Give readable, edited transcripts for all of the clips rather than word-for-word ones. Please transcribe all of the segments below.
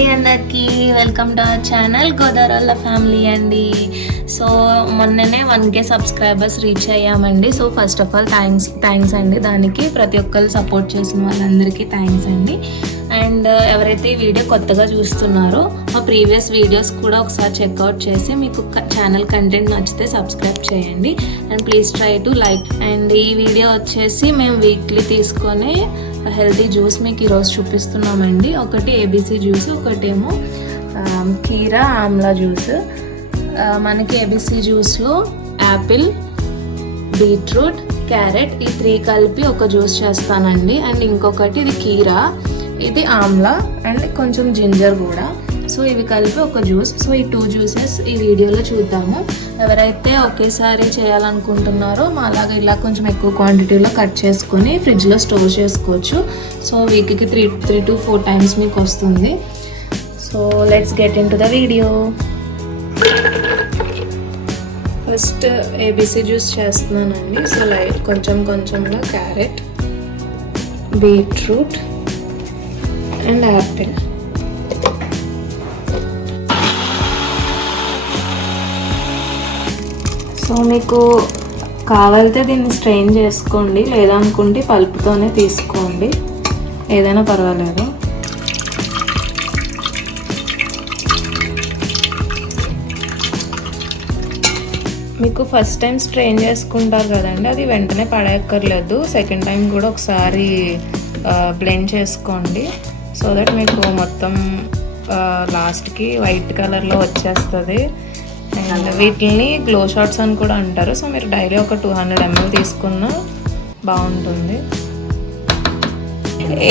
అండి అందరికీ welcome to our channel Godavari family అండి. సో మొన్ననే 1K సబ్స్క్రైబర్స్ రీచ్ అయ్యామండి. So first of all thanks అండి. దానికి ప్రతి ఒక్కరు సపోర్ట్ చేసిన వాళ్ళందరికీ థ్యాంక్స్ అండి. అండ్ ఎవరైతే ఈ వీడియో కొత్తగా చూస్తున్నారో మా ప్రీవియస్ వీడియోస్ కూడా ఒకసారి చెక్అవుట్ చేసి మీకు ఛానల్ కంటెంట్ నచ్చితే సబ్స్క్రైబ్ చేయండి and please try to like. And ఈ వీడియో వచ్చేసి మేము వీక్లీ తీసుకొని హెల్తీ జ్యూస్ మీకు ఈరోజు చూపిస్తున్నామండి. ఒకటి ఏబీసీ జ్యూస్, ఒకటేమో కీరా ఆమ్లా జ్యూస్. మనకి ఏబీసీ జ్యూస్లో యాపిల్, బీట్రూట్, క్యారెట్ ఈ 3 కలిపి ఒక జ్యూస్ చేస్తానండి. అండ్ ఇంకొకటి ఇది కీరా, ఇది ఆమ్లా అండ్ కొంచెం జింజర్ కూడా. సో ఇవి కలిపి ఒక జ్యూస్. సో ఈ 2 జ్యూసెస్ ఈ వీడియోలో చూద్దాము. ఎవరైతే ఒకేసారి చేయాలనుకుంటున్నారో అలాగా ఇలా కొంచెం ఎక్కువ క్వాంటిటీలో కట్ చేసుకొని ఫ్రిడ్జ్లో స్టోర్ చేసుకోవచ్చు. సో వీక్కి 3 to 4 టైమ్స్ మీకు వస్తుంది. So let's get in to the video. First ABC juice చేస్తున్నానండి. సో కొంచెంగా carrot, beetroot and Apple. So మీకు కావాలితే దీన్ని స్ట్రెయిన్ చేసుకోండి, లేదనుకుంటే పల్పుతోనే తీసుకోండి, ఏదైనా పర్వాలేదు. మీకు ఫస్ట్ టైం స్ట్రెయిన్ చేసుకుంటారు కదండి, అది వెంటనే పడేయక్కర్లేదు. సెకండ్ టైం కూడా ఒకసారి బ్లెండ్ చేసుకోండి. సో దట్ మీకు మొత్తం లాస్ట్కి వైట్ కలర్లో వచ్చేస్తుంది. అండ్ వీటిని గ్లో షాట్స్ అని కూడా అంటారు. సో మీరు డైలీ ఒక 200 ml తీసుకున్నా బాగుంటుంది.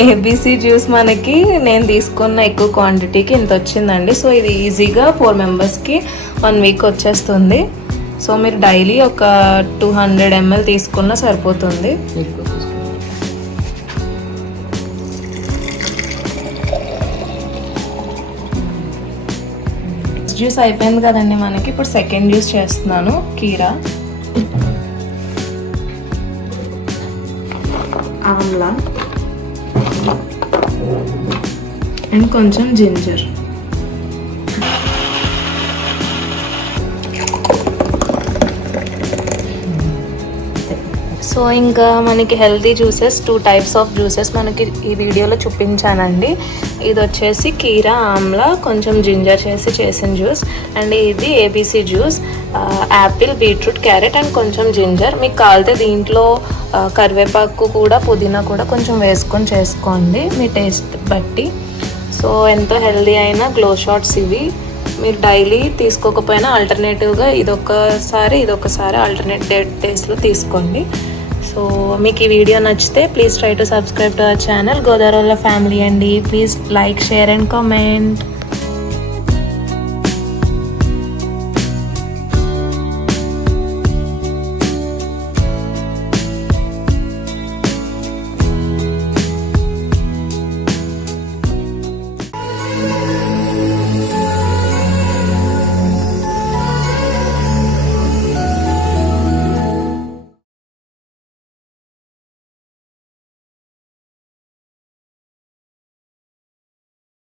ఏబీసీ జ్యూస్ మనకి నేను తీసుకున్న ఎక్కువ క్వాంటిటీకి ఇంత వచ్చిందండి. సో ఇది ఈజీగా 4 మెంబర్స్కి 1 వీక్ వచ్చేస్తుంది. సో మీరు డైలీ ఒక 200 ml తీసుకున్నా సరిపోతుంది. జ్యూస్ అయిపోయింది కదండి మనకి. ఇప్పుడు సెకండ్ జ్యూస్ చేస్తున్నాను. కీరా, ఆమ్లా అండ్ కొంచెం జింజర్. సో ఇంకా మనకి healthy juices 2 types of juices మనకి ఈ వీడియోలో చూపించానండి. ఇది వచ్చేసి కీరా ఆమ్లా కొంచెం జింజర్ చేసిన జ్యూస్. అండ్ ఇది ABC juice, Apple, beetroot, carrot and కొంచెం జింజర్. మీకు కావాలితే దీంట్లో కరివేపాకు కూడా, పుదీనా కూడా కొంచెం వేసుకొని చేసుకోండి మీ టేస్ట్ బట్టి. సో ఎంతో హెల్దీ అయిన గ్లో షాట్స్ ఇవి. మీరు డైలీ తీసుకోకపోయినా ఆల్టర్నేటివ్గా ఇదొకసారి ఆల్టర్నేట్ డేస్లో తీసుకోండి. సో మీకు ఈ వీడియో నచ్చితే please try to subscribe to our channel Godavari family అండి. Please like, share and comment.